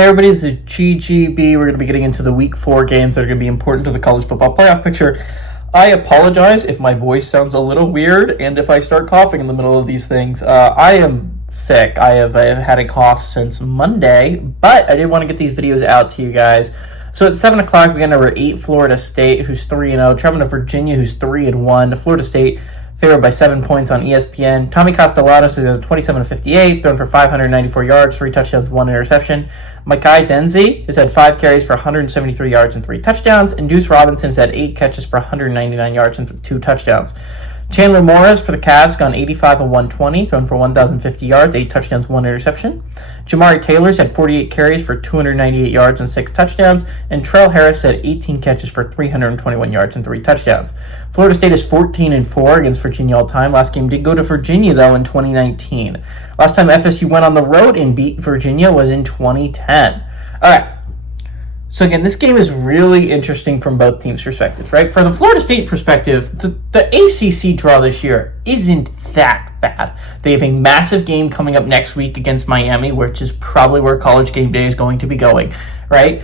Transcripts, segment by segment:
Hey everybody, this is GGB. We're going to be getting into the Week 4 games that are going to be important to the college football playoff picture. I apologize if my voice sounds a little weird and if I start coughing in the middle of these things. I am sick. I have had a cough since Monday, but I did want to get these videos out to you guys. So at 7 o'clock, we got number 8, Florida State, who's 3-0, traveling to Virginia, who's 3-1. Florida State favored by 7 points on ESPN. Tommy Castellanos is 27-58, thrown for 594 yards, 3 touchdowns, 1 interception. Mekhi Denzi has had 5 carries for 173 yards and 3 touchdowns, and Deuce Robinson has had 8 catches for 199 yards and 2 touchdowns. Chandler Morris for the Cavs gone 85 of 120, thrown for 1,050 yards, 8 touchdowns, 1 interception. Jamari Taylor's had 48 carries for 298 yards and 6 touchdowns, and Trell Harris had 18 catches for 321 yards and 3 touchdowns. Florida State is 14-4 against Virginia all time. Last game did go to Virginia, though, in 2019. Last time FSU went on the road and beat Virginia was in 2010. All right. So again, this game is really interesting from both teams' perspectives, right? For the Florida State perspective, the ACC draw this year isn't that bad. They have a massive game coming up next week against Miami, which is probably where College Game Day is going to be going, right?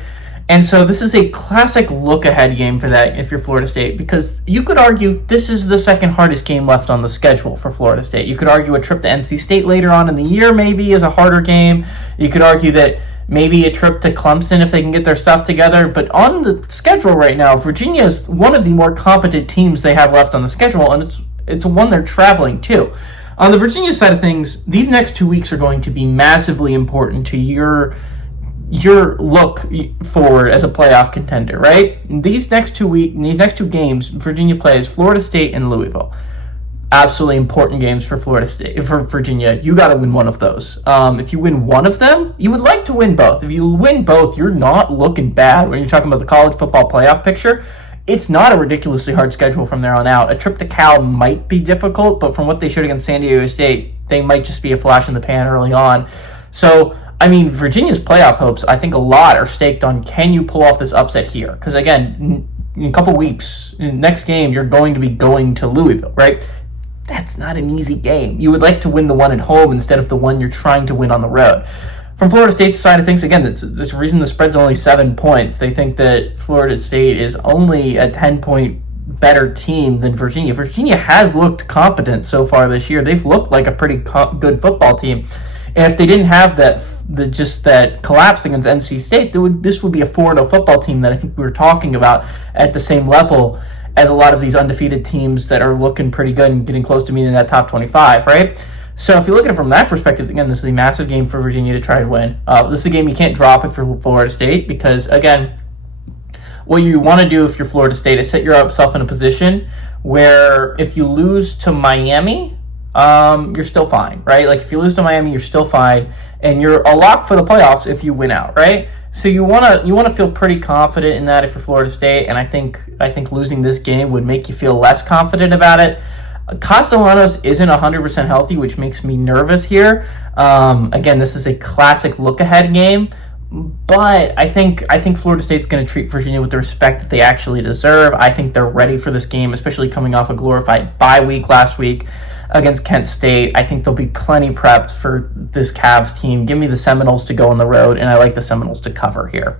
And so this is a classic look-ahead game for that if you're Florida State, because you could argue this is the second hardest game left on the schedule for Florida State. You could argue a trip to NC State later on in the year maybe is a harder game. You could argue that maybe a trip to Clemson if they can get their stuff together. But on the schedule right now, Virginia is one of the more competent teams they have left on the schedule, and it's one they're traveling to. On the Virginia side of things, these next 2 weeks are going to be massively important to your look forward as a playoff contender, right? These next 2 games, Virginia plays Florida State and Louisville. Absolutely important games for Florida State. For Virginia, you got to win one of those. If you win one of them, you would like to win both. If you win both, you're not looking bad when you're talking about the college football playoff picture. It's not a ridiculously hard schedule from there on out. A trip to Cal might be difficult, but from what they showed against San Diego State, they might just be a flash in the pan early on. So, I mean, Virginia's playoff hopes, I think a lot are staked on, can you pull off this upset here? Because again, in a couple weeks, in the next game, you're going to be going to Louisville, right? That's not an easy game. You would like to win the one at home instead of the one you're trying to win on the road. From Florida State's side of things, again, that's the reason the spread's only 7 points. They think that Florida State is only a 10-point better team than Virginia. Virginia has looked competent so far this year. They've looked like a pretty good football team. And if they didn't have that collapse against NC State, this would be a 4-0 football team that I think we were talking about at the same level as a lot of these undefeated teams that are looking pretty good and getting close to meeting that top 25, right? So if you look at it from that perspective, again, this is a massive game for Virginia to try to win. This is a game you can't drop if you're Florida State because, again, what you want to do if you're Florida State is set yourself in a position where if you lose to Miami, you're still fine, right? Like if you lose to Miami, you're still fine, and you're a lock for the playoffs if you win out, right? So you want to feel pretty confident in that if you're Florida State, and I think losing this game would make you feel less confident about it. Castellanos isn't 100% healthy, which makes me nervous here. Again, this is a classic look-ahead game, but I think Florida State's going to treat Virginia with the respect that they actually deserve. I think they're ready for this game, especially coming off a glorified bye week last week against Kent State. I think they'll be plenty prepped for this Cavs team. Give me the Seminoles to go on the road, and I like the Seminoles to cover here.